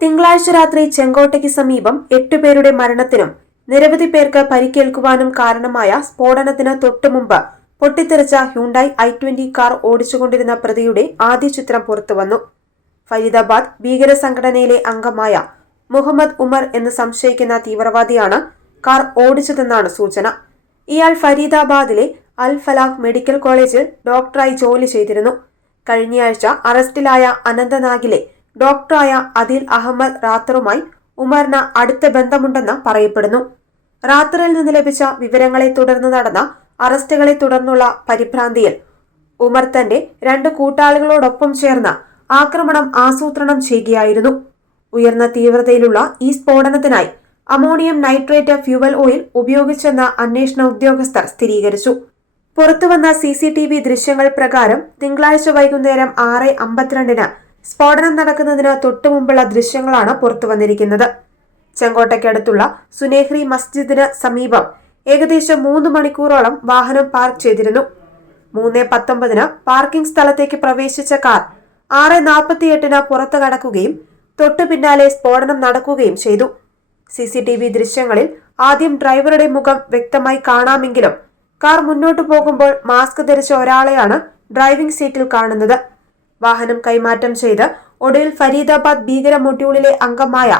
തിങ്കളാഴ്ച രാത്രി ചെങ്കോട്ടയ്ക്ക് സമീപം 8 പേരുടെ മരണത്തിനും നിരവധി പേർക്ക് പരിക്കേൽക്കുവാനും കാരണമായ സ്ഫോടനത്തിന് തൊട്ടുമുമ്പ് പൊട്ടിത്തെറിച്ച ഹ്യുണ്ടായി i20 കാർ ഓടിച്ചുകൊണ്ടിരുന്ന പ്രതിയുടെ ആദ്യ ചിത്രം പുറത്തുവന്നു. ഫരീദാബാദ് ഭീകര സംഘടനയിലെ അംഗമായ മുഹമ്മദ് ഉമർ എന്ന് സംശയിക്കുന്ന തീവ്രവാദിയാണ് കാർ ഓടിച്ചതെന്നാണ് സൂചന. ഇയാൾ ഫരീദാബാദിലെ അൽ ഫലാഹ് മെഡിക്കൽ കോളേജിൽ ഡോക്ടറായി ജോലി ചെയ്തിരുന്നു. കഴിഞ്ഞയാഴ്ച അറസ്റ്റിലായ അനന്തനാഗിലെ ഡോക്ടറായ അദിൽ അഹമ്മദ് റാത്തറുമായി ഉമറിന് അടുത്ത ബന്ധമുണ്ടെന്ന് പറയപ്പെടുന്നു. റാത്തറിൽ നിന്ന് ലഭിച്ച വിവരങ്ങളെ തുടർന്ന് നടന്ന അറസ്റ്റുകളെ തുടർന്നുള്ള പരിഭ്രാന്തിയിൽ ഉമർ തന്റെ 2 കൂട്ടാളികളോടൊപ്പം ചേർന്ന് ആക്രമണം ആസൂത്രണം ചെയ്യുകയായിരുന്നു. ഉയർന്ന തീവ്രതയിലുള്ള ഈ സ്ഫോടനത്തിനായി അമോണിയം നൈട്രേറ്റ് ഫ്യൂവൽ ഓയിൽ ഉപയോഗിച്ചെന്ന് അന്വേഷണ ഉദ്യോഗസ്ഥർ സ്ഥിരീകരിച്ചു. പുറത്തുവന്ന CCTV ദൃശ്യങ്ങൾ പ്രകാരം തിങ്കളാഴ്ച വൈകുന്നേരം 6:52 സ്ഫോടനം നടക്കുന്നതിന് തൊട്ടുമുമ്പുള്ള ദൃശ്യങ്ങളാണ് പുറത്തുവന്നിരിക്കുന്നത്. ചെങ്കോട്ടയ്ക്കടുത്തുള്ള സുനേഹ്രി മസ്ജിദിന് സമീപം ഏകദേശം 3 മണിക്കൂറോളം വാഹനം പാർക്ക് ചെയ്തിരുന്നു. 3:19 പാർക്കിംഗ് സ്ഥലത്തേക്ക് പ്രവേശിച്ച കാർ 6:48 പുറത്തു കടക്കുകയും തൊട്ടു പിന്നാലെ സ്ഫോടനം നടക്കുകയും ചെയ്തു. CCTV ദൃശ്യങ്ങളിൽ ആദ്യം ഡ്രൈവറുടെ മുഖം വ്യക്തമായി കാണാമെങ്കിലും കാർ മുന്നോട്ടു പോകുമ്പോൾ മാസ്ക് ധരിച്ച ഒരാളെയാണ് ഡ്രൈവിംഗ് സീറ്റിൽ കാണുന്നത്. വാഹനം കൈമാറ്റം ചെയ്ത് ഒടുവിൽ ഫരീദാബാദ് ഭീകര മൊഡ്യൂളിലെ അംഗമായ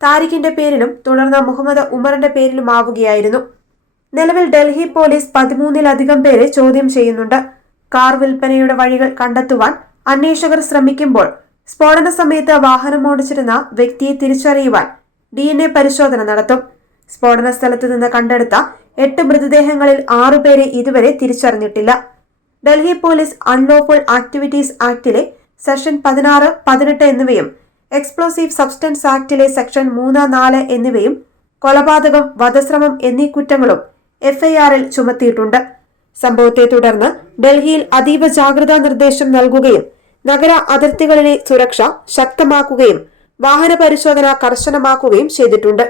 താരിഖിന്റെ പേരിലും തുടർന്ന് മുഹമ്മദ് ഉമറിന്റെ പേരിലുമാവുകയായിരുന്നു. നിലവിൽ ഡൽഹി പോലീസ് 13-ലധികം പേരെ ചോദ്യം ചെയ്യുന്നുണ്ട്. കാർ വിൽപ്പനയുടെ വഴികൾ കണ്ടെത്തുവാൻ അന്വേഷകർ ശ്രമിക്കുമ്പോൾ സ്ഫോടന സമയത്ത് വാഹനം ഓടിച്ചിരുന്ന വ്യക്തിയെ തിരിച്ചറിയുവാൻ DNA പരിശോധന നടത്തും. സ്ഫോടന സ്ഥലത്ത് നിന്ന് കണ്ടെടുത്ത 8 മൃതദേഹങ്ങളിൽ 6 പേരെ ഇതുവരെ തിരിച്ചറിഞ്ഞിട്ടില്ല. ഡൽഹി പോലീസ് അൺലോഫുൾ ആക്ടിവിറ്റീസ് ആക്ടിലെ സെക്ഷൻ 16, 18 എന്നിവയും എക്സ്പ്ലോസീവ് സബ്സ്റ്റൻസ് ആക്ടിലെ സെക്ഷൻ 3, 4 എന്നിവയും കൊലപാതകം, വധശ്രമം എന്നീ കുറ്റങ്ങളും FIR-ൽ ചുമത്തിയിട്ടുണ്ട്. സംഭവത്തെ തുടർന്ന് ഡൽഹിയിൽ അതീവ ജാഗ്രതാ നിർദ്ദേശം നൽകുകയും നഗര അതിർത്തികളിലെ സുരക്ഷ ശക്തമാക്കുകയും വാഹന പരിശോധന കർശനമാക്കുകയും ചെയ്തിട്ടുണ്ട്.